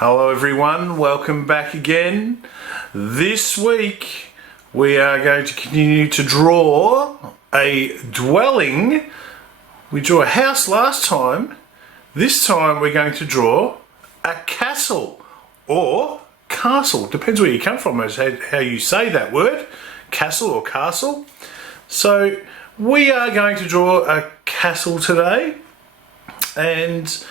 Hello everyone, welcome back again. This week we are going to continue to draw a dwelling. We drew a house last time. This time we're going to draw a castle or castle. Depends where you come from as how you say that word, castle or castle. So we are going to draw a castle today, and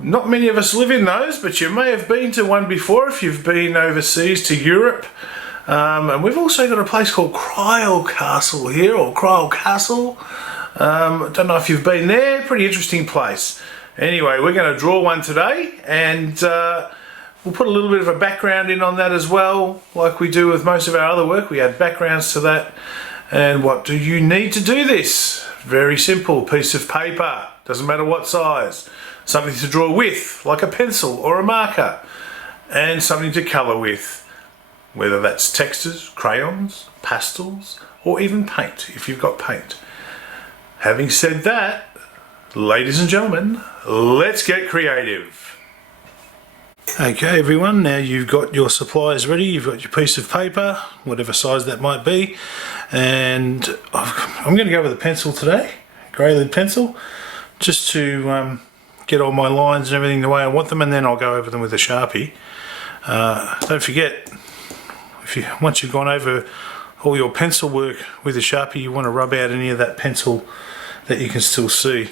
not many of us live in those, but you may have been to one before if you've been overseas to Europe. And we've also got a place called Crile Castle here, or Crile Castle. I don't know if you've been there, pretty interesting place. Anyway, we're going to draw one today, and we'll put a little bit of a background in on that as well, like we do with most of our other work. We add backgrounds to that. And what do you need to do this? Very simple, piece of paper, doesn't matter what size. Something to draw with, like a pencil or a marker, and something to colour with, whether that's textures, crayons, pastels, or even paint, if you've got paint. Having said that, ladies and gentlemen, let's get creative. Okay everyone, now you've got your supplies ready, you've got your piece of paper, whatever size that might be, and I'm going to go with a pencil today, grey lead pencil, just to get all my lines and everything the way I want them, and then I'll go over them with a Sharpie. Don't forget, once you've gone over all your pencil work with a Sharpie, you want to rub out any of that pencil that you can still see,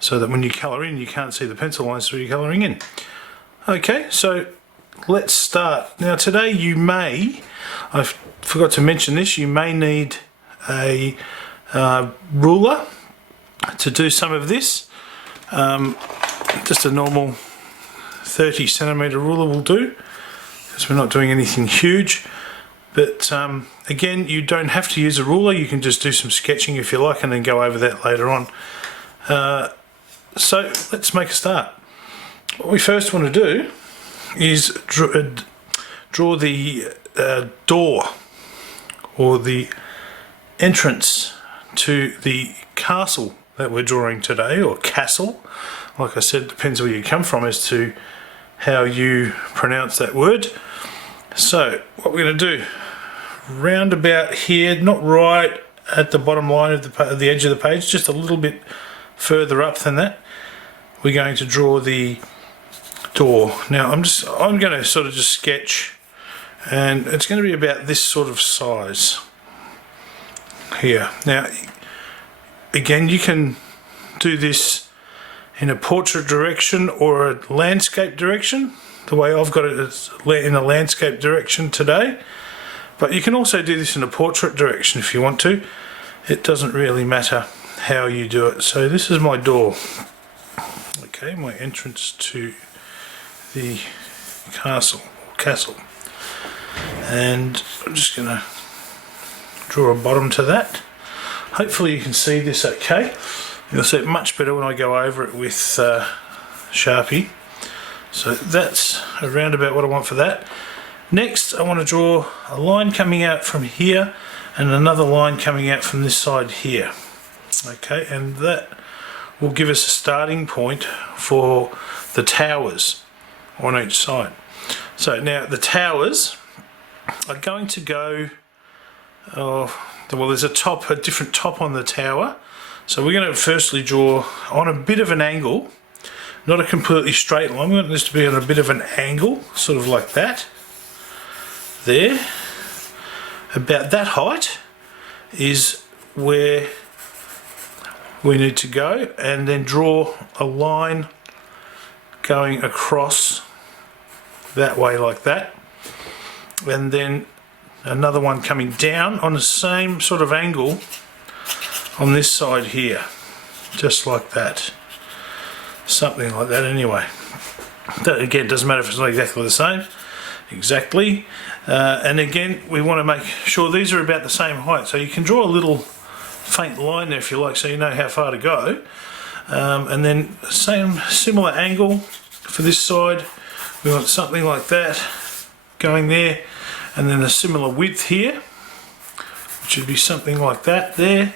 so that when you colour in you can't see the pencil lines through your colouring in. Okay, so let's start. Now today you may, I forgot to mention this, you may need a ruler to do some of this. Just a normal 30cm ruler will do, because we're not doing anything huge. But again, you don't have to use a ruler, you can just do some sketching if you like and then go over that later on. So let's make a start. What we first want to do is draw the door, or the entrance to the castle that we're drawing today, or castle. Like I said, depends where you come from as to how you pronounce that word. So what we're going to do, round about here, not right at the bottom line of the edge of the page, just a little bit further up than that, we're going to draw the door. Now I'm going to sort of just sketch, and it's going to be about this sort of size here. Now again, you can do this in a portrait direction or a landscape direction. The way I've got it is in a landscape direction today, but you can also do this in a portrait direction if you want to. It doesn't really matter how you do it. So this is my door. Okay, my entrance to the castle, and I'm just going to draw a bottom to that. Hopefully you can see this okay. You'll see it much better when I go over it with Sharpie. So that's around about what I want for that. Next I want to draw a line coming out from here and another line coming out from this side here. Okay, and that will give us a starting point for the towers on each side. So now the towers are going to go, well, there's a different top on the tower. So we're going to firstly draw on a bit of an angle, not a completely straight line. We want this to be on a bit of an angle, sort of like that. There, about that height is where we need to go, and then draw a line going across that way like that, and then another one coming down on the same sort of angle on this side here, just like that, something like that anyway. That again doesn't matter if it's not exactly the same, and again we want to make sure these are about the same height, so you can draw a little faint line there if you like, so you know how far to go, and then similar angle for this side. We want something like that going there, and then a similar width here, which would be something like that there,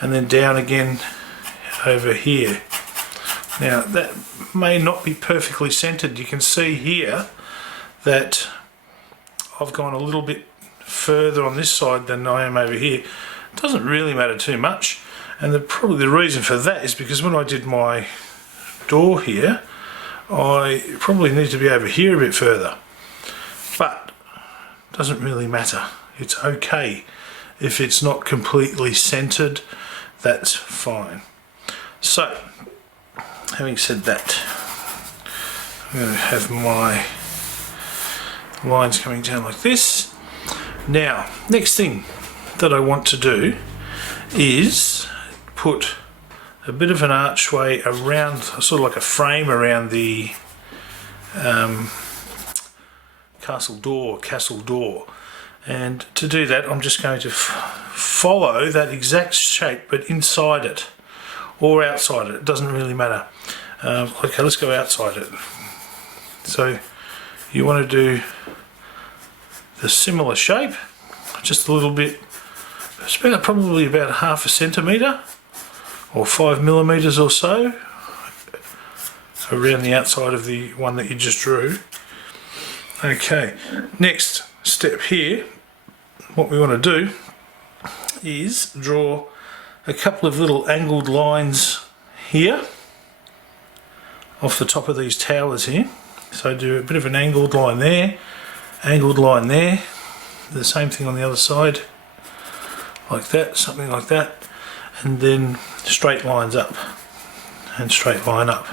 and then down again over here. Now that may not be perfectly centered. You can see here that I've gone a little bit further on this side than I am over here. It doesn't really matter too much, and probably the reason for that is because when I did my door here, I probably need to be over here a bit further, but it doesn't really matter. It's okay if it's not completely centered, that's fine. So, having said that, I'm going to have my lines coming down like this. Now, next thing that I want to do is put a bit of an archway around, sort of like a frame around the castle door. And to do that, I'm just going to follow that exact shape, but inside it or outside it. It doesn't really matter. Okay, let's go outside it. So you want to do the similar shape, just a little bit. It's probably about 1/2 centimetre or 5 millimeters or so around the outside of the one that you just drew. Okay, next step here, what we want to do is draw a couple of little angled lines here off the top of these towers here. So do a bit of an angled line there, the same thing on the other side, like that, something like that, and then straight lines up and straight line up.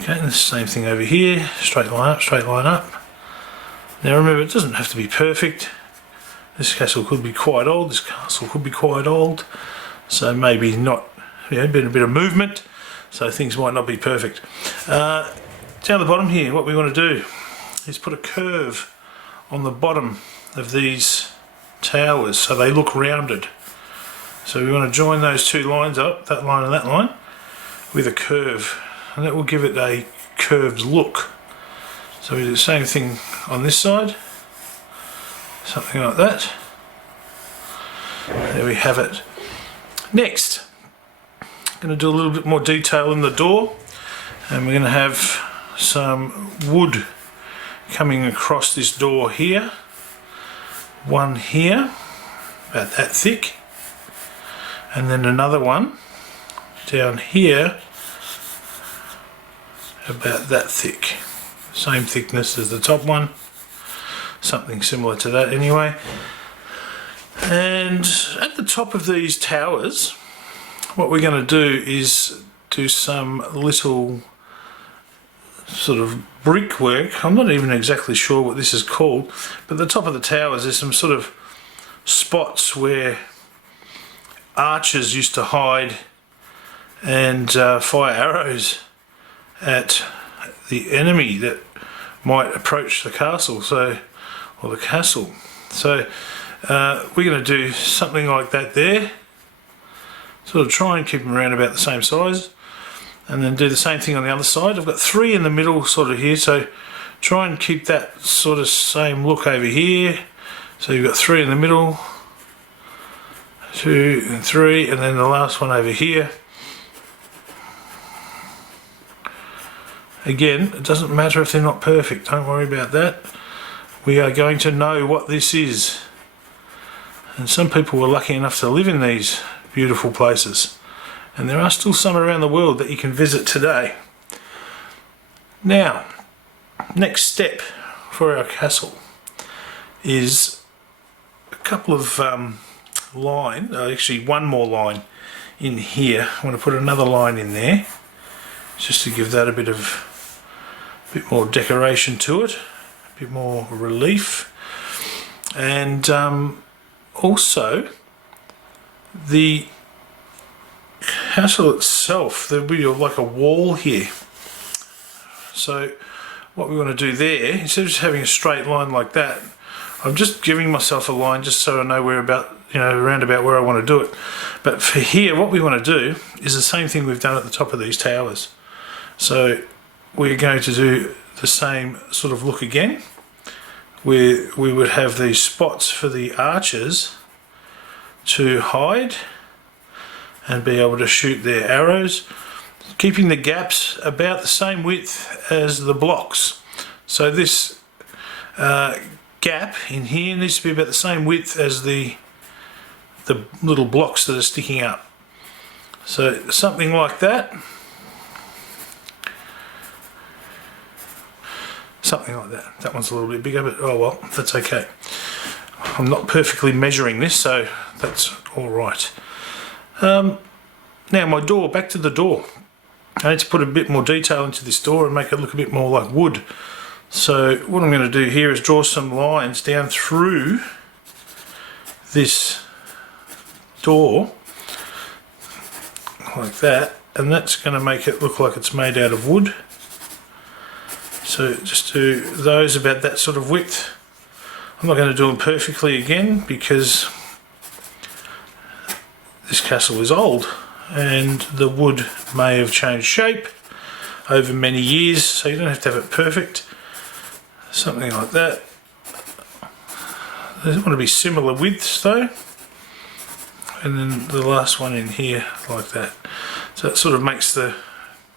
Okay, and the same thing over here, straight line up. Now remember, it doesn't have to be perfect. This castle could be quite old, so maybe not, been a bit of movement, so things might not be perfect. Down the bottom here, what we want to do is put a curve on the bottom of these towers so they look rounded. So we want to join those two lines up, that line and that line, with a curve, and that will give it a curved look. So we do the same thing on this side, something like that. There we have it. Next, I'm going to do a little bit more detail in the door, and we're going to have some wood coming across this door here. One here, about that thick, and then another one down here, about that thick. Same thickness as the top one, something similar to that anyway. And at the top of these towers, what we're going to do is do some little sort of brickwork. I'm not even exactly sure what this is called, but at the top of the towers there's some sort of spots where archers used to hide and fire arrows at the enemy that might approach the castle, or the castle. So we're going to do something like that there, sort of try and keep them around about the same size, and then do the same thing on the other side. I've got 3 in the middle sort of here, so try and keep that sort of same look over here. So you've got 3 in the middle, 2 and 3, and then the last one over here. Again, it doesn't matter if they're not perfect, don't worry about that. We are going to know what this is. And some people were lucky enough to live in these beautiful places. And there are still some around the world that you can visit today. Now, next step for our castle is a couple of actually one more line in here. I want to put another line in there just to give that a bit more decoration to it, a bit more relief. And also the castle itself, there'll be like a wall here. So what we want to do there, instead of just having a straight line like that, I'm just giving myself a line just so I know where around about where I want to do it. But for here, what we want to do is the same thing we've done at the top of these towers. So we're going to do the same sort of look again, where we would have these spots for the archers to hide and be able to shoot their arrows. keeping the gaps about the same width as the blocks. So this gap in here needs to be about the same width as the little blocks that are sticking up. So something like that. Something like that. That one's a little bit bigger, but oh well, that's okay. I'm not perfectly measuring this, so that's all right. Now my door, back to the door. I need to put a bit more detail into this door and make it look a bit more like wood. So what I'm going to do here is draw some lines down through this door like that, and that's going to make it look like it's made out of wood. So just do those about that sort of width. I'm not going to do them perfectly again because this castle is old and the wood may have changed shape over many years, so you don't have to have it perfect. Something like that. They want to be similar widths though, and then the last one in here like that. So it sort of makes the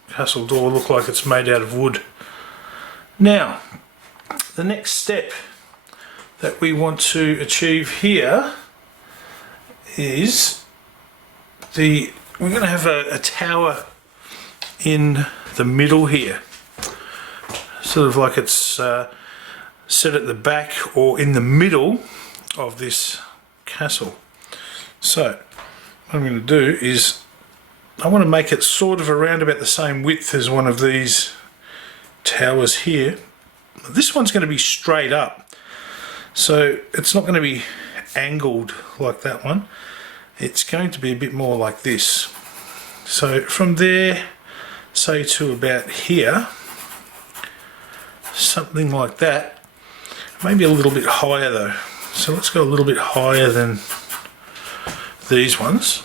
castle door look like it's made out of wood. Now the next step that we want to achieve here is we're going to have a tower in the middle here, sort of like it's set at the back or in the middle of this castle. So what I'm going to do is I want to make it sort of around about the same width as one of these towers here. This one's going to be straight up, so it's not going to be angled like that one. It's going to be a bit more like this. So from there, say to about here, something like that. Maybe a little bit higher though. So let's go a little bit higher than these ones.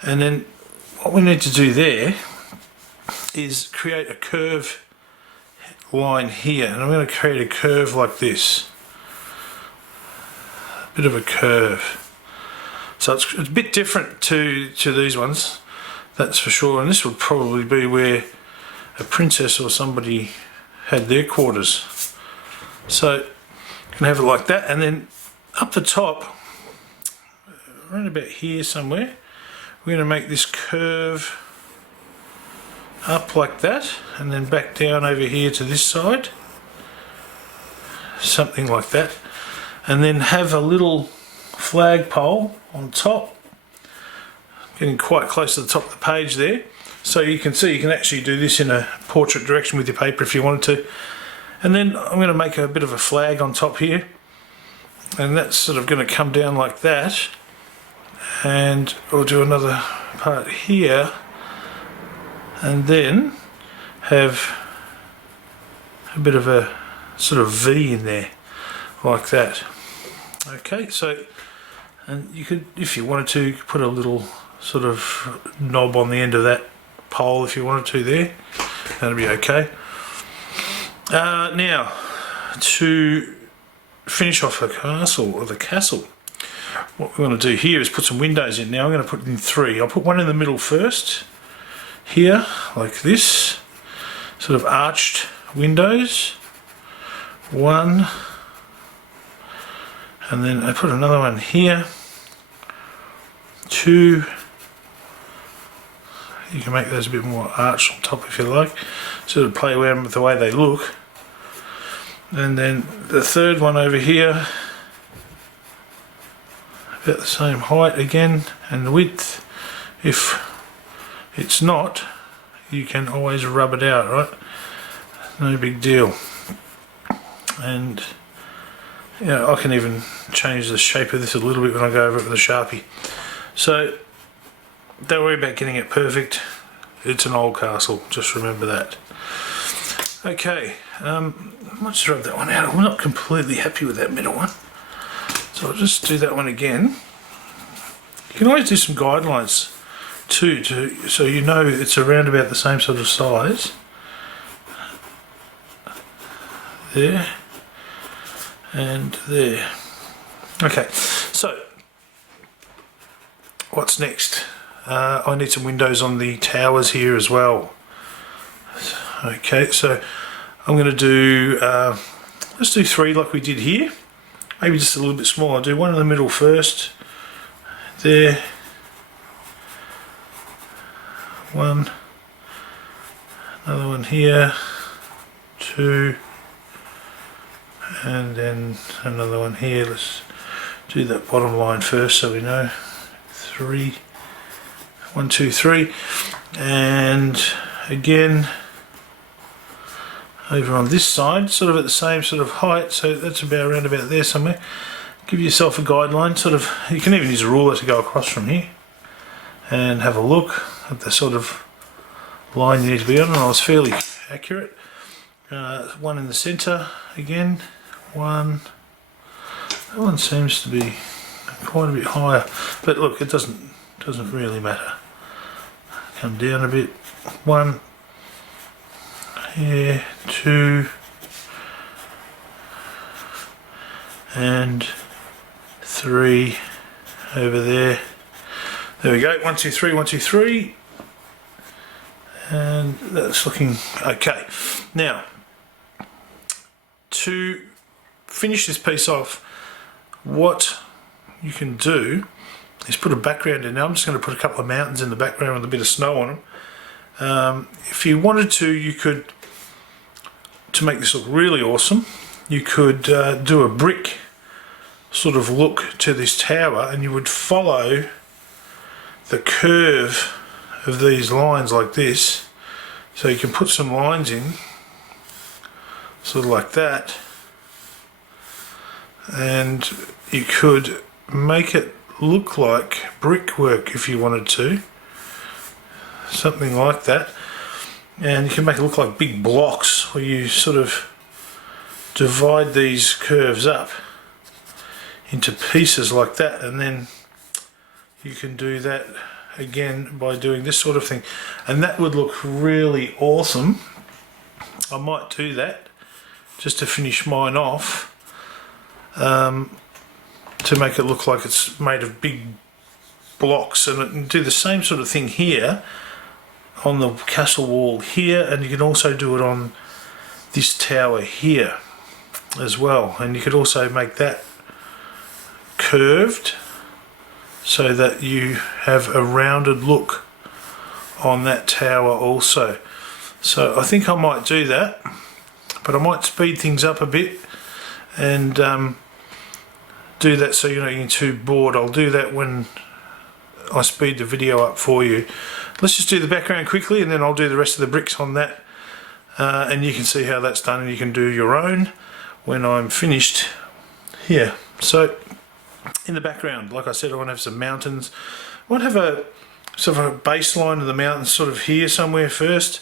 And then what we need to do there is create a curve line here, and I'm going to create a curve like this. A bit of a curve. So it's a bit different to these ones, that's for sure, and this would probably be where a princess or somebody had their quarters. So you can have it like that, and then up the top, around about here somewhere, we're going to make this curve up like that, and then back down over here to this side, something like that, and then have a little flagpole on top, getting quite close to the top of the page there. So you can see you can actually do this in a portrait direction with your paper if you wanted to. And then I'm going to make a bit of a flag on top here, and that's sort of going to come down like that, and we'll do another part here, and then have a bit of a sort of V in there like that. Okay, so, and you could, if you wanted to, put a little sort of knob on the end of that pole if you wanted to there. That'd be okay. Now, to finish off the castle, what we're going to do here is put some windows in. Now I'm going to put in 3. I'll put one in the middle first, here, like this, sort of arched windows. 1, and then I put another one here. 2. You can make those a bit more arched on top if you like, sort of play around with the way they look. And then the third one over here, about the same height again, and the width. If it's not, you can always rub it out, right? No big deal. And yeah, I can even change the shape of this a little bit when I go over it with a Sharpie. So don't worry about getting it perfect. It's an old castle, just remember that. Okay, let's rub that one out. I'm not completely happy with that middle one, so I'll just do that one again. You can always do some guidelines too, so you know it's around about the same sort of size. There and there. Okay, so what's next? I need some windows on the towers here as well. Okay, so I'm going to do, let's do 3 like we did here. Maybe just a little bit smaller. I'll do one in the middle first. There. 1. Another one here. 2. And then another one here. Let's do that bottom line first so we know. 3. 1, 2, 3. And again, over on this side, sort of at the same sort of height, so that's around about there somewhere. Give yourself a guideline, sort of, you can even use a ruler to go across from here and have a look at the sort of line you need to be on, and I was fairly accurate. 1 in the centre again, 1. That one seems to be quite a bit higher, but look, it doesn't really matter. Come down a bit, 1. Here, 2, and 3 over there. There we go. 1, 2, 3, 1, 2, 3, and that's looking okay. Now, to finish this piece off, what you can do is put a background in. Now I'm just going to put a couple of mountains in the background with a bit of snow on them. If you wanted to, you could, to make this look really awesome, you could do a brick sort of look to this tower, and you would follow the curve of these lines like this. So you can put some lines in, sort of like that, and you could make it look like brickwork if you wanted to, something like that. And you can make it look like big blocks where you sort of divide these curves up into pieces like that, and then you can do that again by doing this sort of thing, and that would look really awesome. I might do that just to finish mine off, to make it look like it's made of big blocks, and do the same sort of thing here on the castle wall here, and you can also do it on this tower here as well, and you could also make that curved so that you have a rounded look on that tower also. So I think I might do that, but I might speed things up a bit and do that so you're not getting too bored. I'll do that when I speed the video up for you. Let's just do the background quickly, and then I'll do the rest of the bricks on that, and you can see how that's done, and you can do your own when I'm finished here. So in the background, like I said, I want to have some mountains. I want to have a sort of a baseline of the mountains sort of here somewhere first,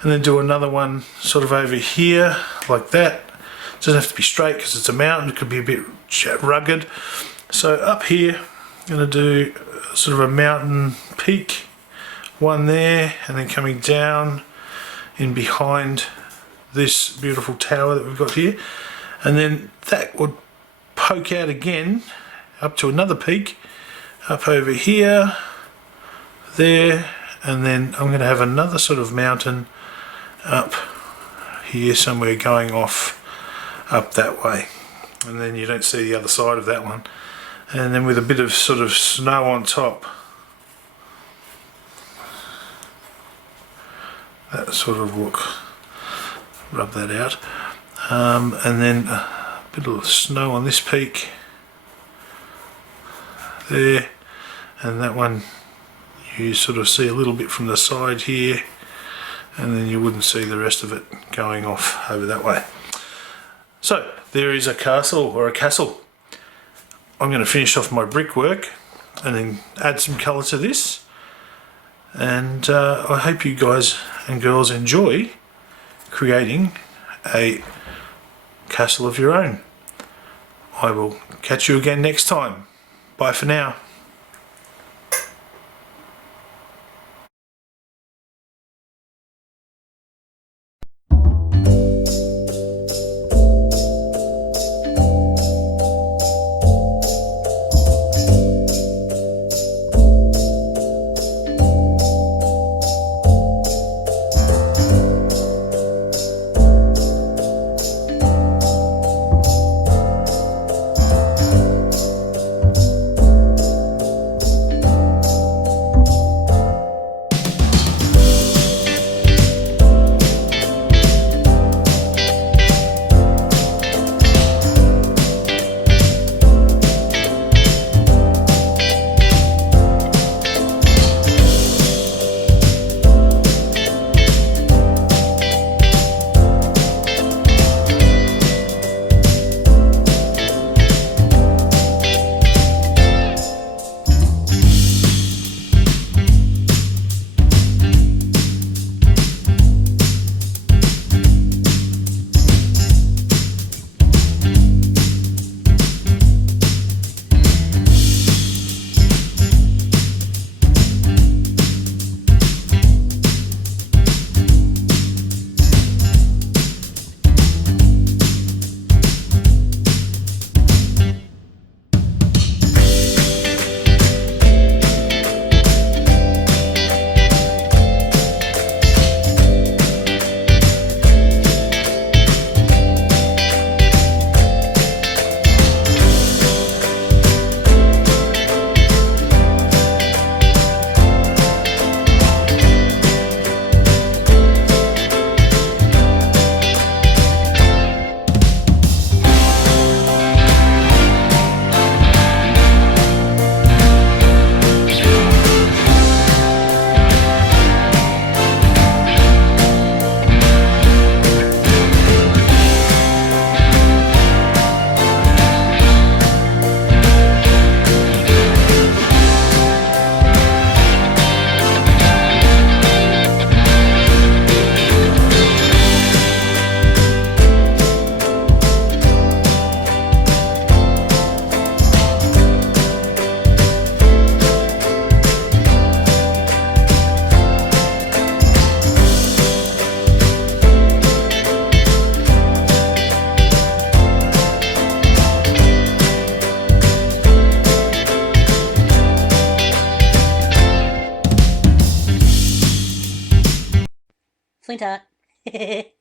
and then do another one sort of over here like that. It doesn't have to be straight because it's a mountain, it could be a bit rugged. So up here I'm going to do sort of a mountain peak, one there, and then coming down in behind this beautiful tower that we've got here, and then that would poke out again up to another peak up over here, there, and then I'm going to have another sort of mountain up here somewhere going off up that way, and then you don't see the other side of that one, and then with a bit of sort of snow on top, that sort of look, rub that out, and then a bit of snow on this peak there, and that one you sort of see a little bit from the side here, and then you wouldn't see the rest of it going off over that way. So there is a castle, or a castle. I'm going to finish off my brickwork and then add some colour to this, and I hope you guys and girls enjoy creating a castle of your own. I will catch you again next time. Bye for now. Flint Art.